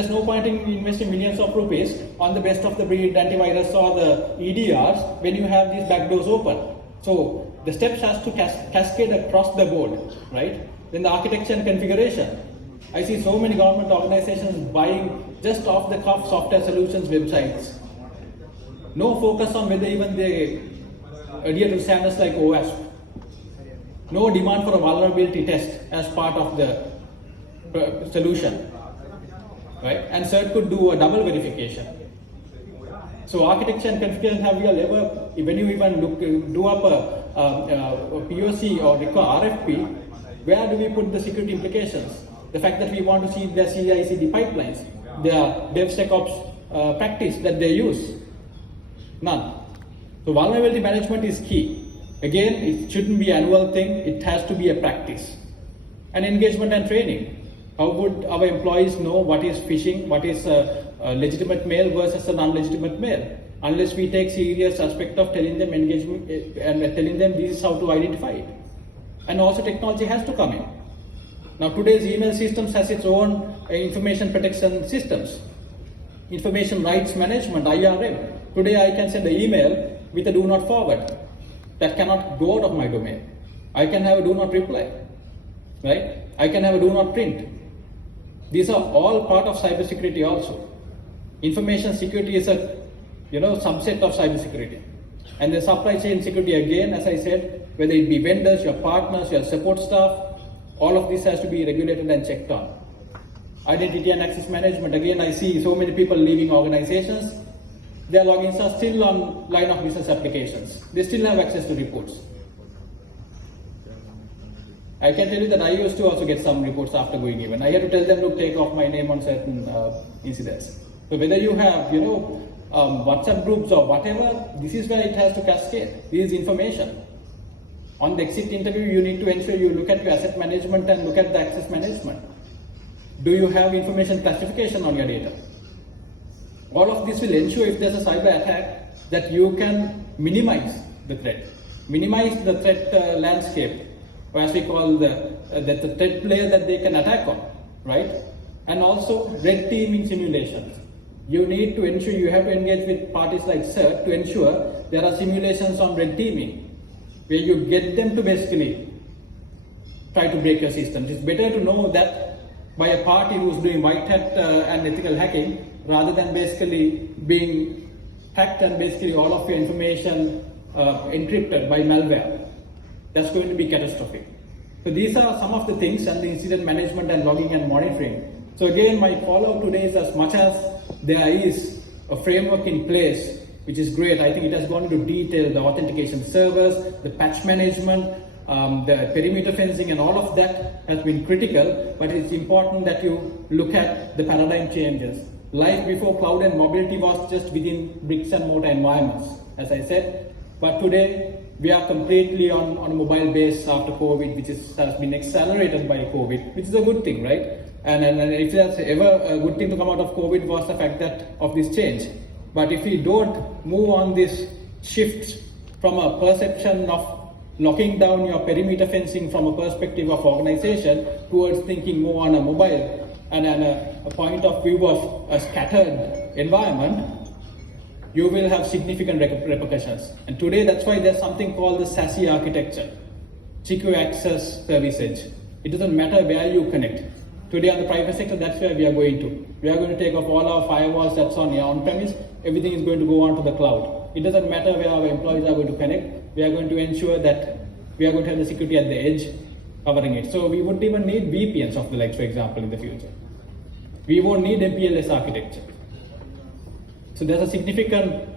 There's no point in investing millions of rupees on the best of the breed antivirus or the EDRs when you have these backdoors open. So the steps has to cascade across the board, right? Then the architecture and configuration. I see so many government organizations buying just off-the-cuff software solutions websites. No focus on whether even they adhere to standards like OWASP. No demand for a vulnerability test as part of the solution. Right? And CERT could do a double verification. So architecture and configuration, have you ever, when you even do up a POC or RFP, where do we put the security implications? The fact that we want to see the CI/CD pipelines, the DevSecOps practice that they use. None. So vulnerability management is key. Again, it shouldn't be an annual thing, it has to be a practice. And engagement and training. How would our employees know what is phishing, what is a legitimate mail versus an unlegitimate mail? Unless we take serious aspect of telling them engagement and telling them this is how to identify it. And also technology has to come in. Now today's email systems has its own information protection systems. Information rights management, IRM. Today I can send an email with a do not forward. That cannot go out of my domain. I can have a do not reply, right? I can have a do not print. These are all part of cybersecurity also. Information security is a subset of cybersecurity. And the supply chain security, again, as I said, whether it be vendors, your partners, your support staff, all of this has to be regulated and checked on. Identity and access management, again, I see so many people leaving organizations. Their logins are still on line of business applications. They still have access to reports. I can tell you that I used to also get some reports after going even. I had to tell them to take off my name on certain incidents. So whether you have, WhatsApp groups or whatever, this is where it has to cascade. This is information. On the exit interview, you need to ensure you look at your asset management and look at the access management. Do you have information classification on your data? All of this will ensure if there's a cyber attack that you can minimize the threat. Minimize the threat landscape, or as we call the threat layer that they can attack on, right? And also red teaming simulations. You need to ensure you have to engage with parties like CERT to ensure there are simulations on red teaming, where you get them to basically try to break your systems. It's better to know that by a party who's doing white hat and ethical hacking, rather than basically being hacked and basically all of your information encrypted by malware. That's going to be catastrophic. So these are some of the things, and the incident management and logging and monitoring. So again, my call out today is, as much as there is a framework in place, which is great, I think it has gone into detail, the authentication servers, the patch management, the perimeter fencing, and all of that has been critical, but it's important that you look at the paradigm changes. Life before cloud and mobility was just within bricks and mortar environments, as I said, but today we are completely on a mobile base after COVID, which has been accelerated by COVID, which is a good thing, right? And if there's ever a good thing to come out of COVID was the fact that of this change. But if we don't move on this shift from a perception of locking down your perimeter fencing from a perspective of organization towards thinking more on a mobile and a point of view of a scattered environment, you will have significant repercussions. And today, that's why there's something called the SASSY Architecture, Secure Access Service Edge. It doesn't matter where you connect. Today on the private sector, that's where we are going to. We are going to take off all our firewalls that's on your on-premise. Everything is going to go onto the cloud. It doesn't matter where our employees are going to connect. We are going to ensure that we are going to have the security at the edge covering it. So we wouldn't even need VPNs of the likes, for example, in the future. We won't need MPLS architecture. So there's a significant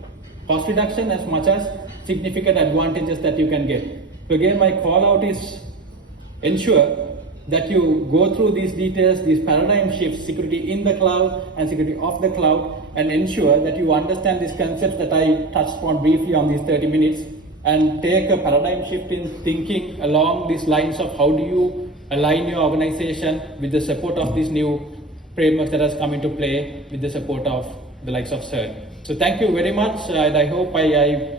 cost reduction as much as significant advantages that you can get. So again, my call out is ensure that you go through these details, these paradigm shifts, security in the cloud and security off the cloud, and ensure that you understand these concepts that I touched on briefly on these 30 minutes, and take a paradigm shift in thinking along these lines of how do you align your organization with the support of these new frameworks that has come into play with the support of the likes of CERN. So thank you very much, and I hope I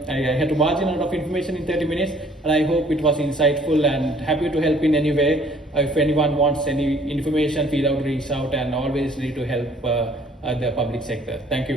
had to barge in a lot of information in 30 minutes, and I hope it was insightful, and happy to help in any way. If anyone wants any information, feel out, reach out, and always ready to help the public sector. Thank you.